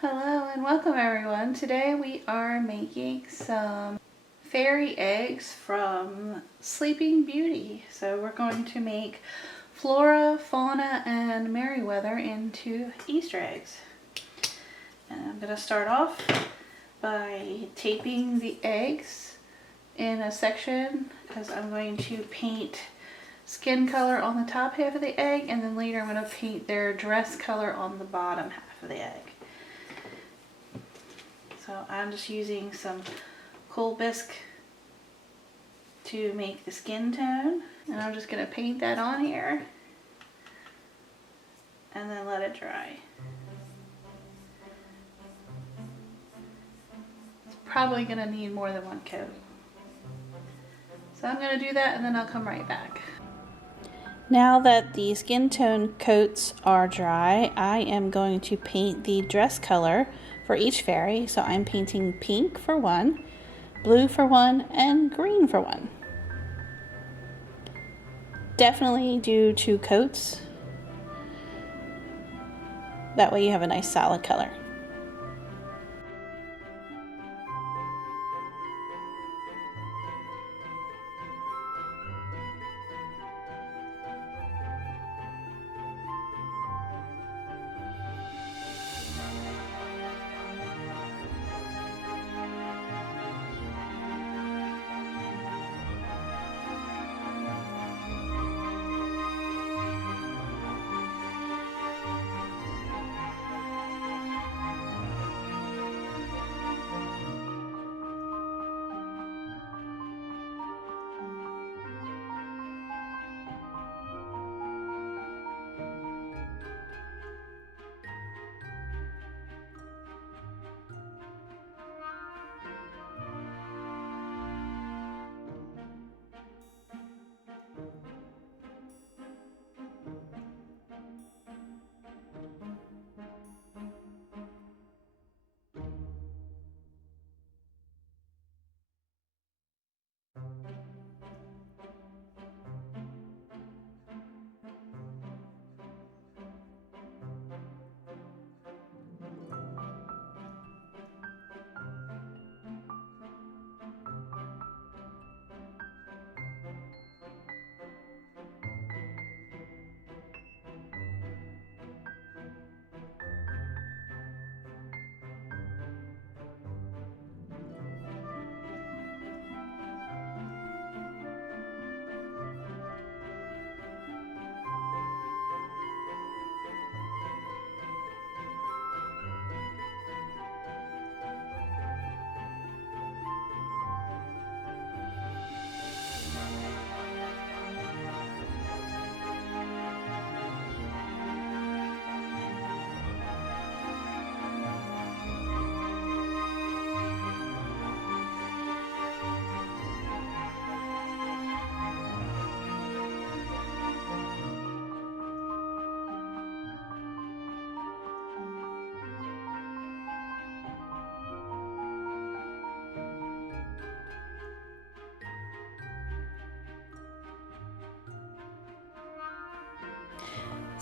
Hello and welcome everyone. Today we are making some fairy eggs from Sleeping Beauty. So we're going to make Flora, Fauna, and Merryweather into Easter eggs. And I'm going to start off by taping the eggs in a section because I'm going to paint skin color on the top half of the egg, and then later I'm going to paint their dress color on the bottom half of the egg. So I'm just using some coal bisque to make the skin tone, and I'm just going to paint that on here and then let it dry. It's probably going to need more than one coat. So I'm going to do that and then I'll come right back. Now that the skin tone coats are dry, I am going to paint the dress color for each fairy. So I'm painting pink for one, blue for one, and green for one. Definitely do 2 coats. That way you have a nice solid color.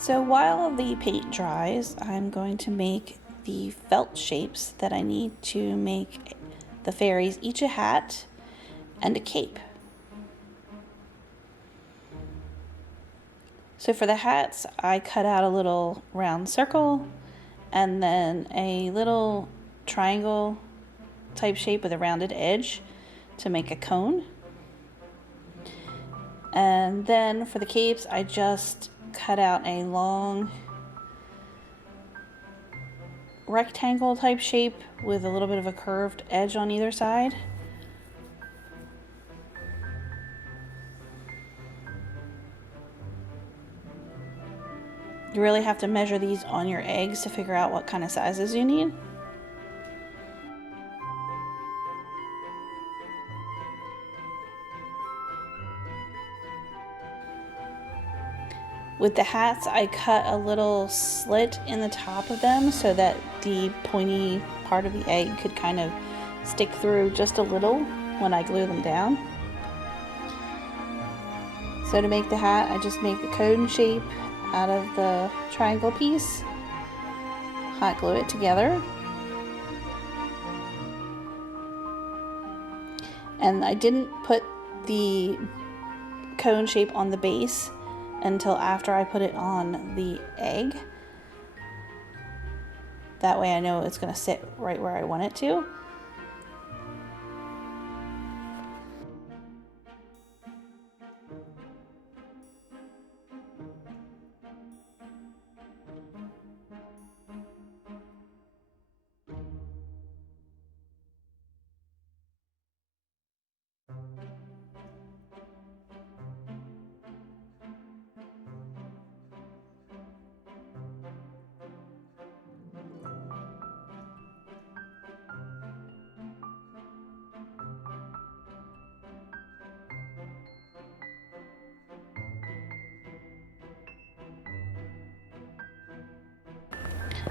So while the paint dries, I'm going to make the felt shapes that I need to make the fairies each a hat and a cape. So for the hats, I cut out a little round circle and then a little triangle type shape with a rounded edge to make a cone. And then for the capes, I just cut out a long rectangle type shape with a little bit of a curved edge on either side. You really have to measure these on your eggs to figure out what kind of sizes you need. With the hats, I cut a little slit in the top of them so that the pointy part of the egg could kind of stick through just a little when I glue them down. So to make the hat, I just make the cone shape out of the triangle piece, hot glue it together, And I didn't put the cone shape on the base until after I put it on the egg. That way I know it's going to sit right where I want it to.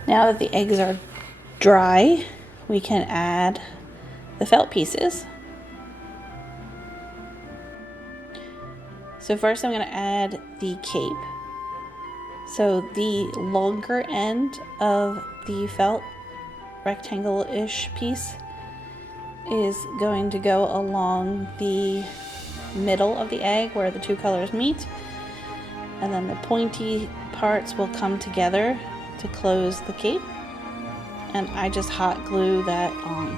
Now that the eggs are dry, we can add the felt pieces. So first I'm going to add the cape. So the longer end of the felt rectangle-ish piece is going to go along the middle of the egg where the two colors meet, and then the pointy parts will come together to close the cape, and I just hot glue that on.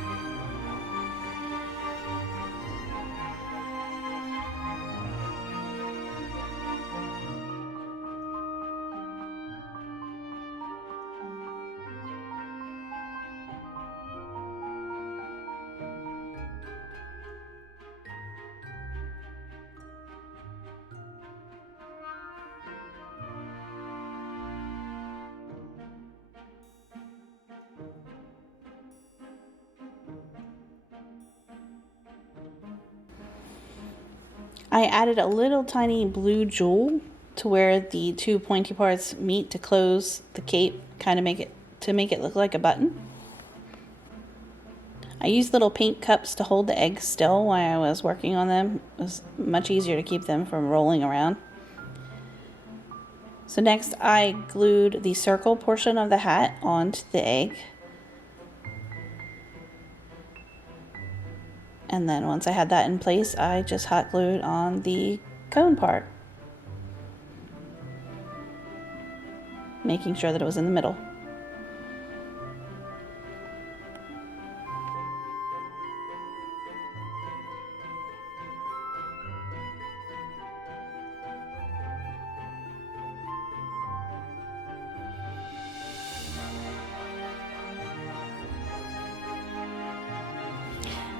I added a little tiny blue jewel to where the two pointy parts meet to close the cape, kind of make it look like a button. I used little paint cups to hold the eggs still while I was working on them. It was much easier to keep them from rolling around. So next I glued the circle portion of the hat onto the egg. And then once I had that in place, I just hot glued on the cone part, making sure that it was in the middle.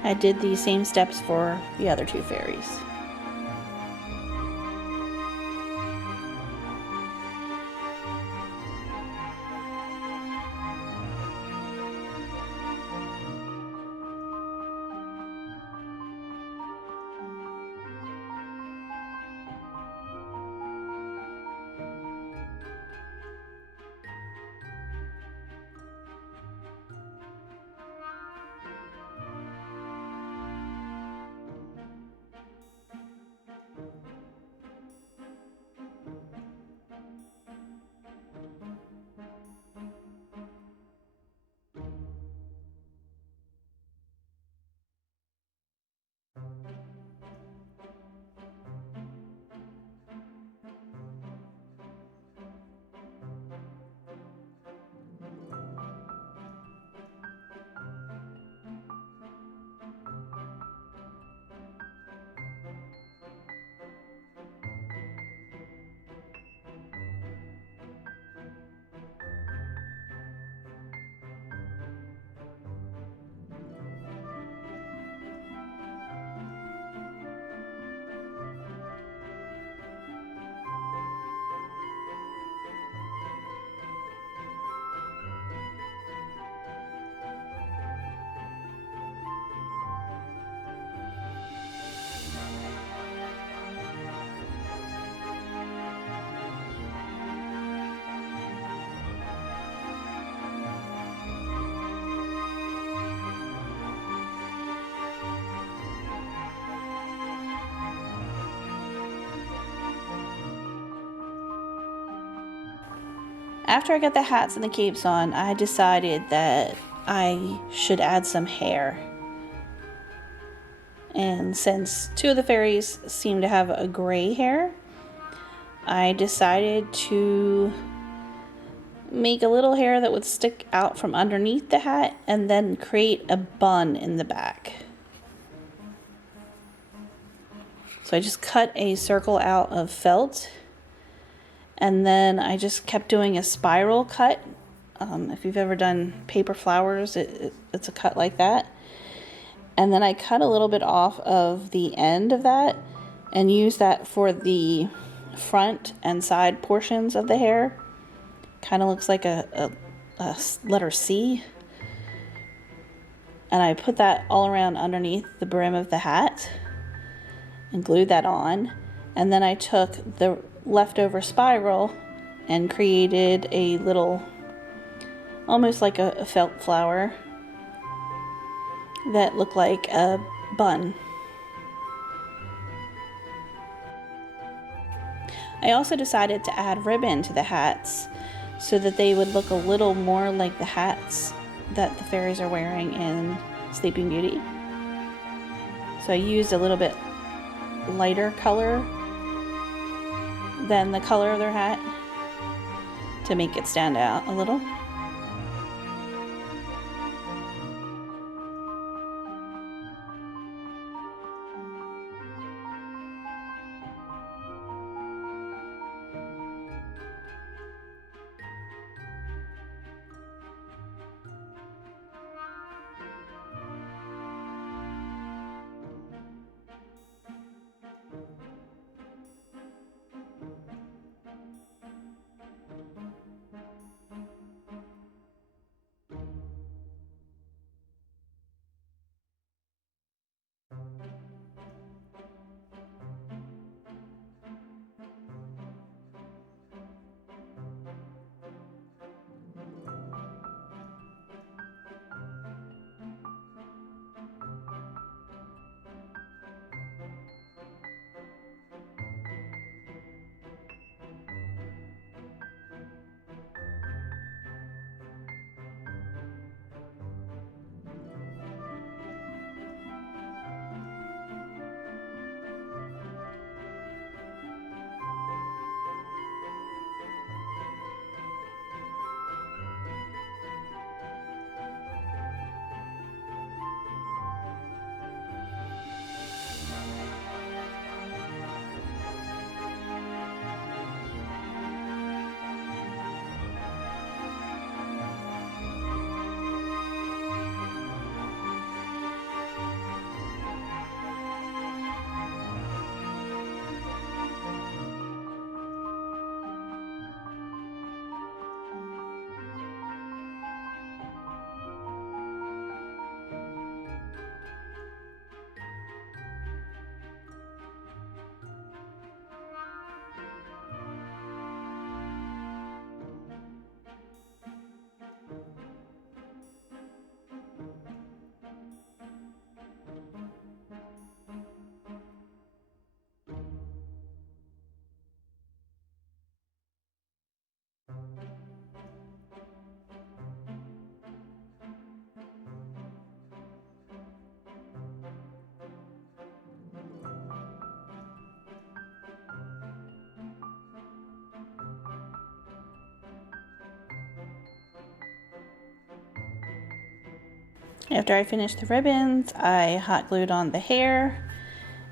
I did the same steps for the other two fairies. After I got the hats and the capes on, I decided that I should add some hair. And since two of the fairies seem to have a gray hair, I decided to make a little hair that would stick out from underneath the hat and then create a bun in the back. So I just cut a circle out of felt, and then I just kept doing a spiral cut. If you've ever done paper flowers, it's a cut like that. And then I cut a little bit off of the end of that and used that for the front and side portions of the hair. Kind of looks like a letter C. And I put that all around underneath the brim of the hat and glued that on. And then I took the leftover spiral and created a little, almost like a felt flower that looked like a bun. I also decided to add ribbon to the hats so that they would look a little more like the hats that the fairies are wearing in Sleeping Beauty. So I used a little bit lighter color than the color of their hat to make it stand out a little. After I finished the ribbons, I hot glued on the hair,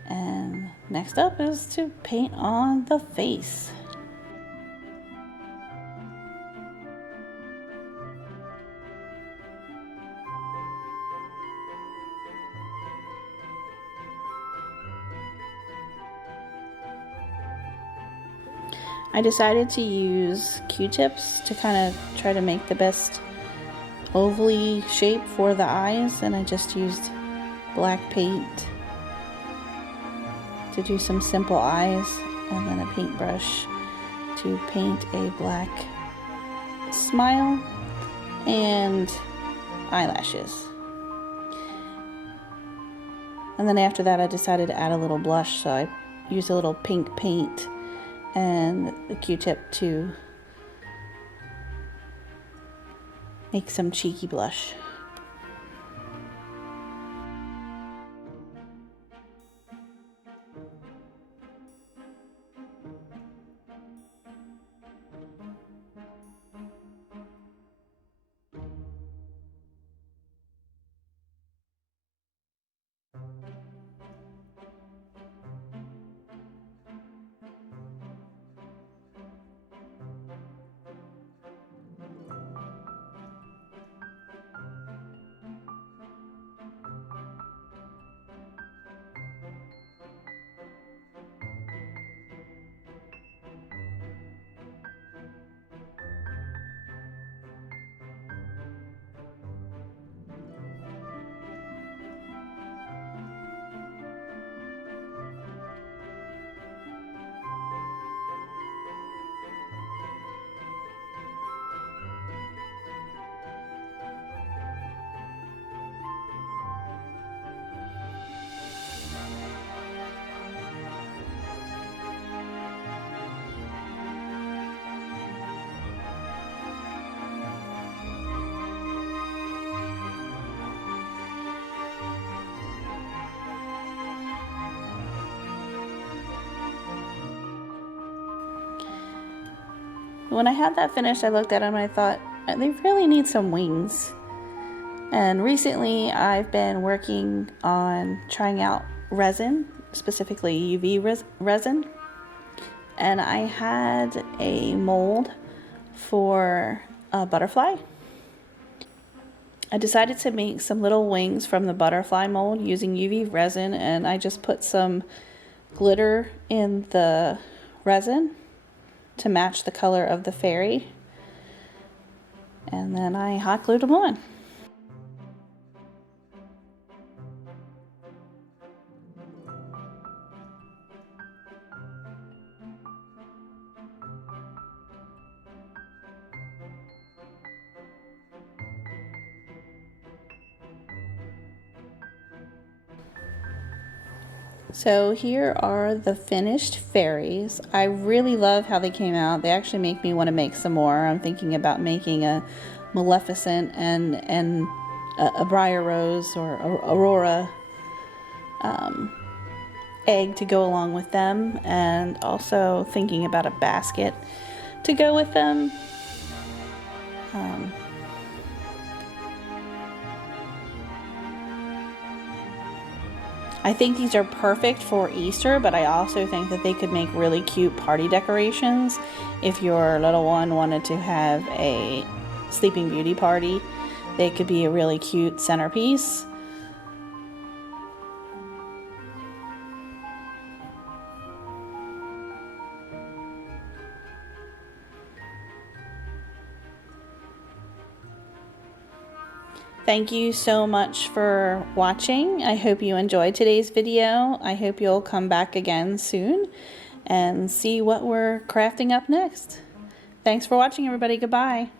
and next up is to paint on the face. I decided to use Q-tips to kind of try to make the best ovally shape for the eyes, and I just used black paint to do some simple eyes, and then a paintbrush to paint a black smile and eyelashes. And then after that I decided to add a little blush, so I used a little pink paint and the Q-tip to make some cheeky blush. When I had that finished, I looked at them and I thought, they really need some wings. And recently I've been working on trying out resin, specifically UV resin. And I had a mold for a butterfly. I decided to make some little wings from the butterfly mold using UV resin, and I just put some glitter in the resin to match the color of the fairy. And then I hot glued them on. So here are the finished fairies. I really love how they came out. They actually make me want to make some more. I'm thinking about making a Maleficent and a Briar Rose or Aurora egg to go along with them, and also thinking about a basket to go with them. I think these are perfect for Easter, but I also think that they could make really cute party decorations. If your little one wanted to have a Sleeping Beauty party, they could be a really cute centerpiece. Thank you so much for watching. I hope you enjoyed today's video. I hope you'll come back again soon and see what we're crafting up next. Thanks for watching, everybody. Goodbye.